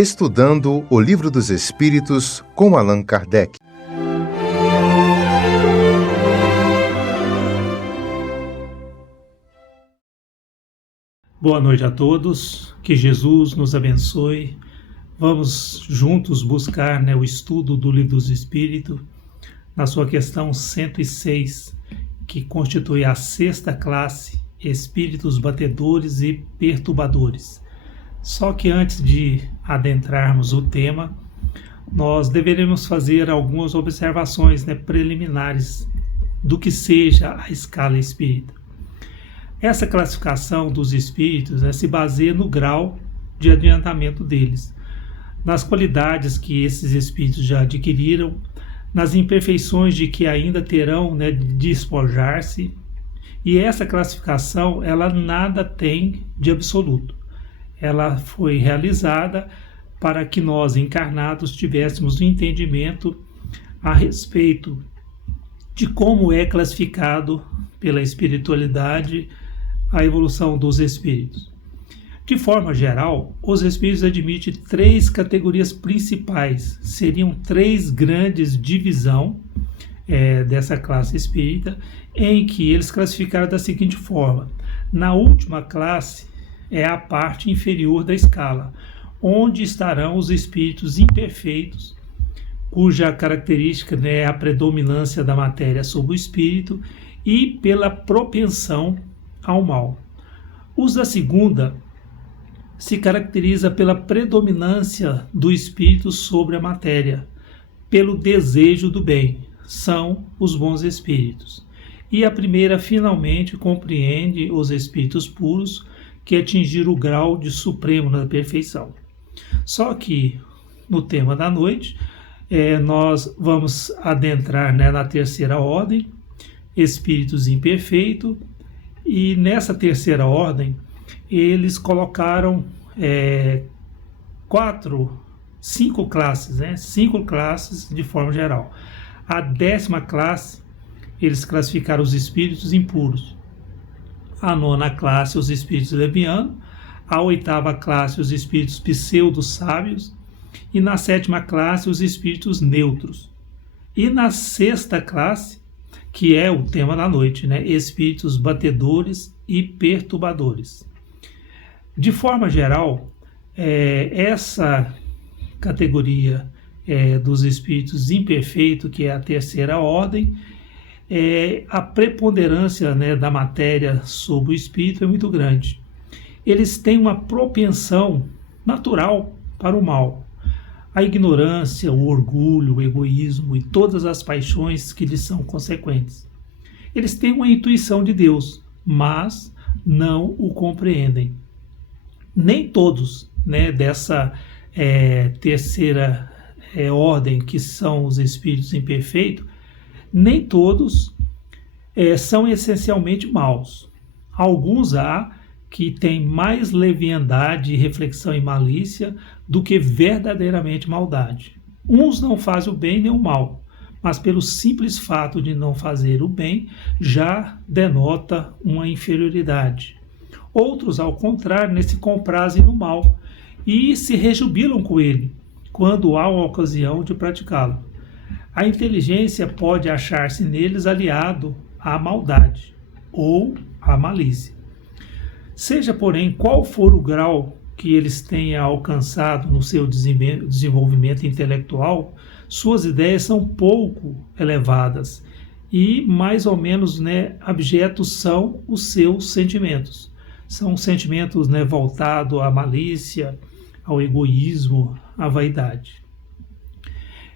Estudando o Livro dos Espíritos com Allan Kardec. Boa noite a todos, que Jesus nos abençoe. Vamos juntos buscar o estudo do Livro dos Espíritos, na sua questão 106, que constitui a sexta classe, Espíritos Batedores e Perturbadores. Só que antes de adentrarmos o tema, nós deveremos fazer algumas observações preliminares do que seja a escala espírita. Essa classificação dos espíritos se baseia no grau de adiantamento deles, nas qualidades que esses espíritos já adquiriram, nas imperfeições de que ainda terão de despojar-se. E essa classificação, ela nada tem de absoluto. Ela foi realizada para que nós, encarnados, tivéssemos um entendimento a respeito de como é classificado pela espiritualidade a evolução dos espíritos. De forma geral, os espíritos admitem três categorias principais. Seriam três grandes divisões dessa classe espírita, em que eles classificaram da seguinte forma. Na última classe é a parte inferior da escala, onde estarão os espíritos imperfeitos, cuja característica é a predominância da matéria sobre o espírito e pela propensão ao mal. Os da segunda se caracteriza pela predominância do espírito sobre a matéria, pelo desejo do bem, são os bons espíritos. E a primeira finalmente compreende os espíritos puros, que atingiram o grau de supremo na perfeição. Só que no tema da noite nós vamos adentrar na terceira ordem, espíritos imperfeitos, e nessa terceira ordem eles colocaram cinco classes de forma geral. A 10ª classe, eles classificaram os espíritos impuros. A 9ª classe, os espíritos levianos. A 8ª classe, os espíritos pseudo-sábios. E na 7ª classe, os espíritos neutros. E na 6ª classe, que é o tema da noite, espíritos batedores e perturbadores. De forma geral, essa categoria dos espíritos imperfeitos, que é a terceira ordem, a preponderância da matéria sobre o espírito é muito grande. Eles têm uma propensão natural para o mal. A ignorância, o orgulho, o egoísmo e todas as paixões que lhes são consequentes. Eles têm uma intuição de Deus, mas não o compreendem. Nem todos dessa terceira ordem, que são os espíritos imperfeitos, nem todos são essencialmente maus. Alguns há que têm mais leviandade, reflexão e malícia do que verdadeiramente maldade. Uns não fazem o bem nem o mal, mas pelo simples fato de não fazer o bem já denota uma inferioridade. Outros, ao contrário, se comprazem no mal e se rejubilam com ele, quando há uma ocasião de praticá-lo. A inteligência pode achar-se neles aliado à maldade ou à malícia. Seja, porém, qual for o grau que eles tenham alcançado no seu desenvolvimento intelectual, suas ideias são pouco elevadas e mais ou menos abjetos são os seus sentimentos. São sentimentos voltados à malícia, ao egoísmo, à vaidade.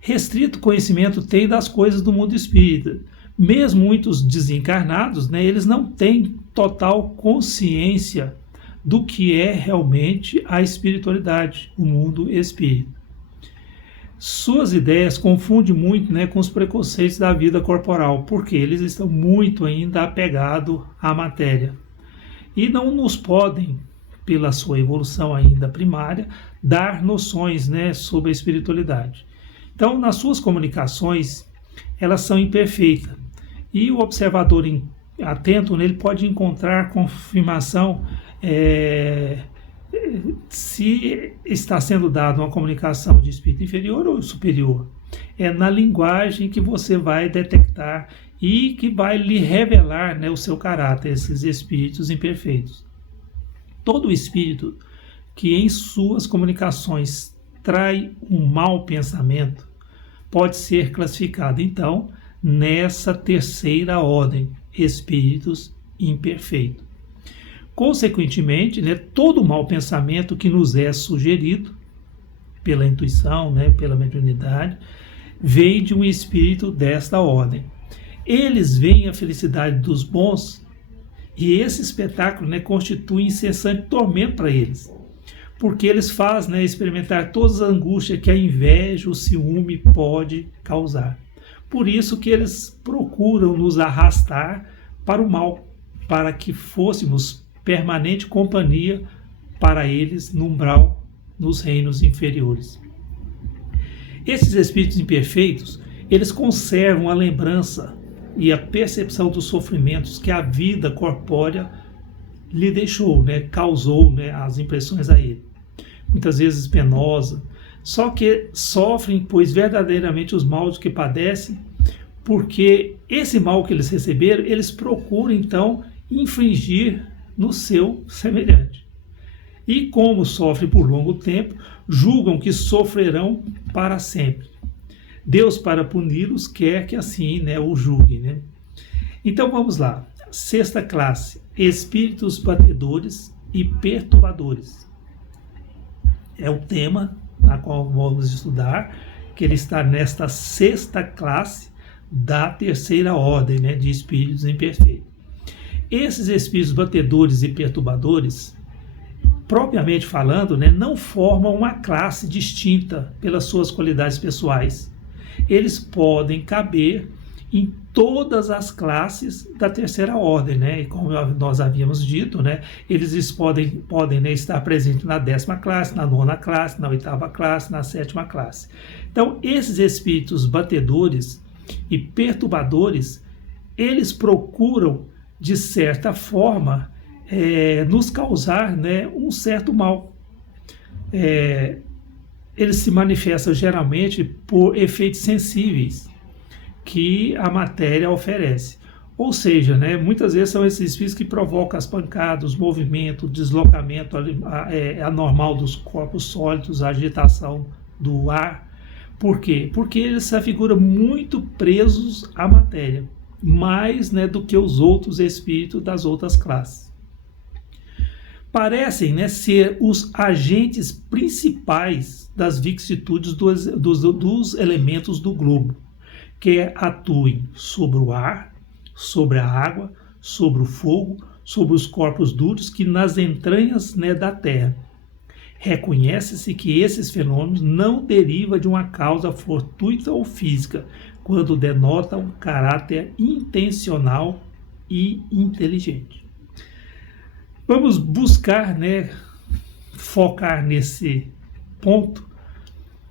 Restrito conhecimento tem das coisas do mundo espírita. Mesmo muitos desencarnados, eles não têm total consciência do que é realmente a espiritualidade, o mundo espírita. Suas ideias confundem muito com os preconceitos da vida corporal, porque eles estão muito ainda apegados à matéria. E não nos podem, pela sua evolução ainda primária, dar noções sobre a espiritualidade. Então, nas suas comunicações, elas são imperfeitas. E o observador atento nele pode encontrar confirmação se está sendo dada uma comunicação de espírito inferior ou superior. É na linguagem que você vai detectar e que vai lhe revelar, né, o seu caráter, esses espíritos imperfeitos. Todo espírito que em suas comunicações trai um mau pensamento pode ser classificado, então, nessa terceira ordem, espíritos imperfeitos. Consequentemente, né, todo mau pensamento que nos é sugerido pela intuição, né, pela mediunidade, vem de um espírito desta ordem. Eles veem a felicidade dos bons e esse espetáculo, né, constitui incessante tormento para eles, porque eles fazem, né, experimentar todas as angústias que a inveja, o ciúme pode causar. Por isso que eles procuram nos arrastar para o mal, para que fôssemos permanente companhia para eles no umbral, nos reinos inferiores. Esses espíritos imperfeitos, eles conservam a lembrança e a percepção dos sofrimentos que a vida corpórea lhe deixou, né, causou, né, as impressões a ele. Muitas vezes penosa, só que sofrem, pois verdadeiramente os males que padecem, porque esse mal que eles receberam, eles procuram então infligir no seu semelhante. E como sofrem por longo tempo, julgam que sofrerão para sempre. Deus, para puni-los, quer que assim, né, o julgue, né? Então vamos lá. Sexta classe, espíritos batedores e perturbadores. É o tema na qual vamos estudar, que ele está nesta sexta classe da terceira ordem, né, de espíritos imperfeitos. Esses espíritos batedores e perturbadores, propriamente falando, né, não formam uma classe distinta pelas suas qualidades pessoais. Eles podem caber em todas as classes da terceira ordem, né? E como nós havíamos dito, né, eles podem né, estar presentes na 10ª classe, na 9ª classe, na 8ª classe, na 7ª classe. Então, esses espíritos batedores e perturbadores, eles procuram, de certa forma, nos causar, né, um certo mal. Eles se manifestam geralmente por efeitos sensíveis que a matéria oferece. Ou seja, né, muitas vezes são esses espíritos que provocam as pancadas, o movimento, o deslocamento anormal dos corpos sólidos, a agitação do ar. Por quê? Porque eles se afiguram muito presos à matéria, mais, né, do que os outros espíritos das outras classes. Parecem, né, ser os agentes principais das vicissitudes dos elementos do globo, que atuem sobre o ar, sobre a água, sobre o fogo, sobre os corpos duros que nas entranhas, né, da Terra. Reconhece-se que esses fenômenos não derivam de uma causa fortuita ou física, quando denotam um caráter intencional e inteligente. Vamos buscar, né, focar nesse ponto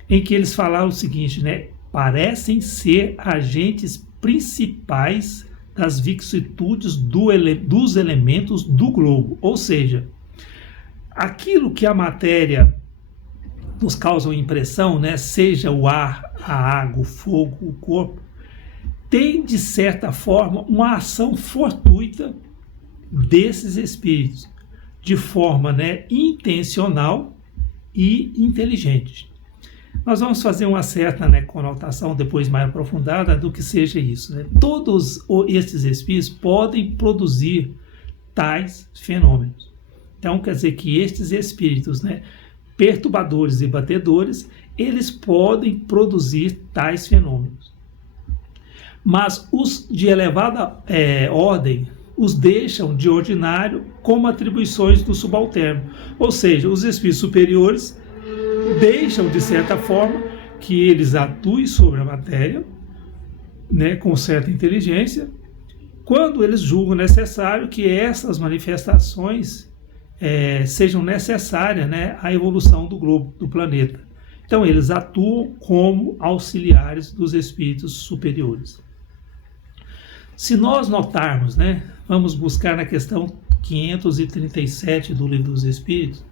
em que eles falaram o seguinte, né, parecem ser agentes principais das vicissitudes dos elementos do globo, ou seja, aquilo que a matéria nos causa impressão, né, seja o ar, a água, o fogo, o corpo, tem de certa forma uma ação fortuita desses espíritos, de forma, né, intencional e inteligente. Nós vamos fazer uma certa, né, conotação depois mais aprofundada do que seja isso, né? Todos esses espíritos podem produzir tais fenômenos. Então, quer dizer que estes espíritos, né, perturbadores e batedores, eles podem produzir tais fenômenos. Mas os de elevada ordem os deixam de ordinário como atribuições do subalterno. Ou seja, os espíritos superiores deixam, de certa forma, que eles atuem sobre a matéria, né, com certa inteligência, quando eles julgam necessário que essas manifestações sejam necessárias, né, à evolução do globo, do planeta. Então, eles atuam como auxiliares dos espíritos superiores. Se nós notarmos, né, vamos buscar na questão 537 do Livro dos Espíritos,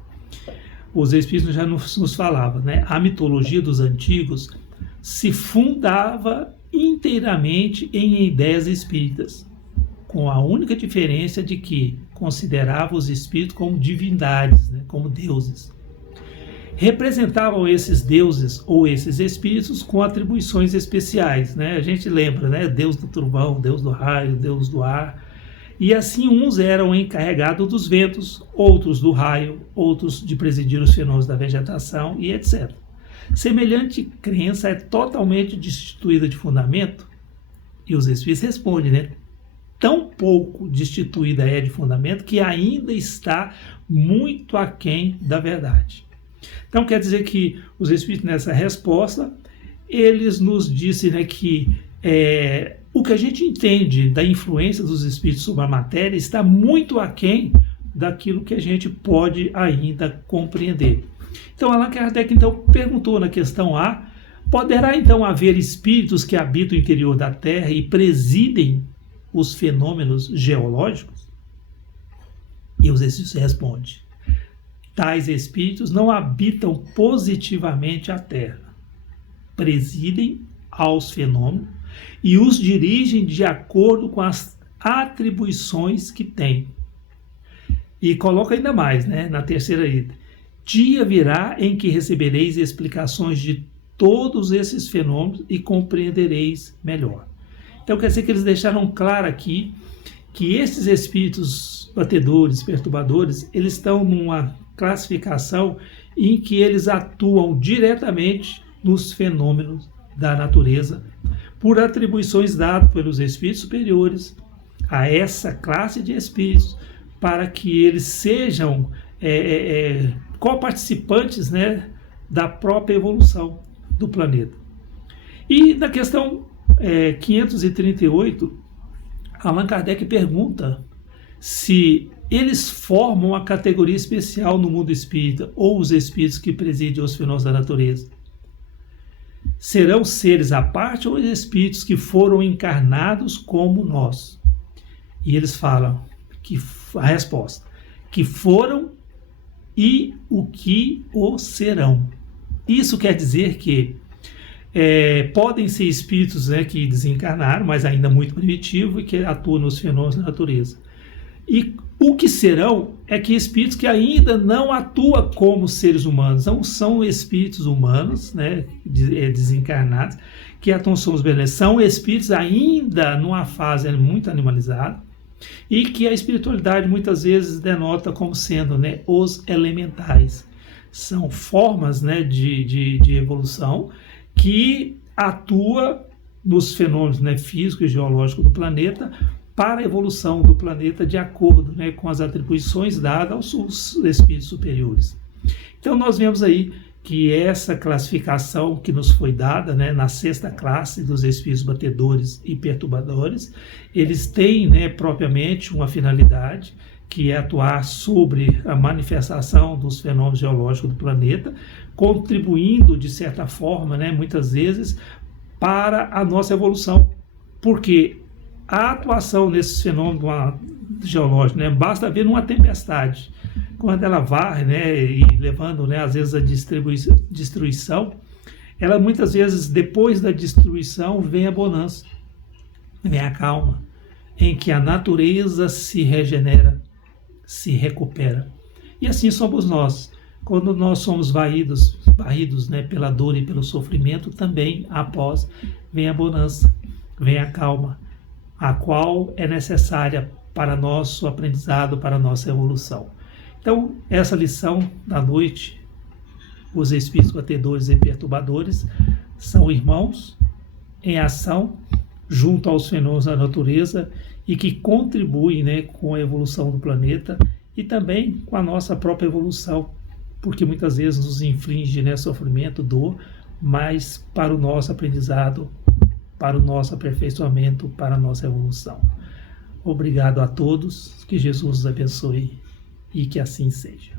os Espíritos já nos falavam, né? A mitologia dos antigos se fundava inteiramente em ideias espíritas, com a única diferença de que considerava os espíritos como divindades, né? Como deuses. Representavam esses deuses ou esses espíritos com atribuições especiais, né? A gente lembra, né? Deus do trovão, Deus do raio, Deus do ar. E assim uns eram encarregados dos ventos, outros do raio, outros de presidir os fenômenos da vegetação e etc. Semelhante crença é totalmente destituída de fundamento? E os espíritos respondem, né? Tão pouco destituída é de fundamento que ainda está muito aquém da verdade. Então quer dizer que os espíritos nessa resposta, eles nos dizem, né, que o que a gente entende da influência dos espíritos sobre a matéria está muito aquém daquilo que a gente pode ainda compreender. Então Allan Kardec perguntou na questão A, poderá então haver espíritos que habitam o interior da Terra e presidem os fenômenos geológicos? E os espíritos respondem, tais espíritos não habitam positivamente a Terra, presidem aos fenômenos e os dirigem de acordo com as atribuições que têm. E coloca ainda mais, né, na terceira item. Dia virá em que recebereis explicações de todos esses fenômenos e compreendereis melhor. Então quer dizer que eles deixaram claro aqui que esses espíritos batedores, perturbadores, eles estão numa classificação em que eles atuam diretamente nos fenômenos da natureza por atribuições dadas pelos espíritos superiores a essa classe de espíritos para que eles sejam coparticipantes, né, da própria evolução do planeta. E na questão 538, Allan Kardec pergunta se eles formam a categoria especial no mundo espírita ou os espíritos que presidem os fenômenos da natureza. Serão seres à parte ou espíritos que foram encarnados como nós? E eles falam que a resposta, que foram e o que o serão. Isso quer dizer que podem ser espíritos, né, que desencarnaram, mas ainda muito primitivos e que atuam nos fenômenos da natureza. E o que serão é que espíritos que ainda não atuam como seres humanos, não são espíritos humanos, né, desencarnados, que atuam como os beneficiados, são espíritos ainda numa fase muito animalizada e que a espiritualidade muitas vezes denota como sendo, né, os elementais. São formas, né, de evolução que atua nos fenômenos, né, físicos e geológicos do planeta para a evolução do planeta de acordo, né, com as atribuições dadas aos espíritos superiores. Então nós vemos aí que essa classificação que nos foi dada, né, na sexta classe dos espíritos batedores e perturbadores, eles têm, né, propriamente uma finalidade, que é atuar sobre a manifestação dos fenômenos geológicos do planeta, contribuindo de certa forma, né, muitas vezes, para a nossa evolução. Porque a atuação nesses fenômenos geológicos, né, basta ver numa tempestade, quando ela varre, né, e levando, né, às vezes a destruição, ela muitas vezes, depois da destruição, vem a bonança, vem a calma, em que a natureza se regenera, se recupera. E assim somos nós. Quando nós somos varridos, né, pela dor e pelo sofrimento, também após vem a bonança, vem a calma, a qual é necessária para nosso aprendizado, para nossa evolução. Então, essa lição da noite, os espíritos batedores e perturbadores são irmãos em ação junto aos fenômenos da natureza e que contribuem, né, com a evolução do planeta e também com a nossa própria evolução, porque muitas vezes nos inflige, né, sofrimento, dor, mas para o nosso aprendizado, para o nosso aperfeiçoamento, para a nossa evolução. Obrigado a todos, que Jesus os abençoe e que assim seja.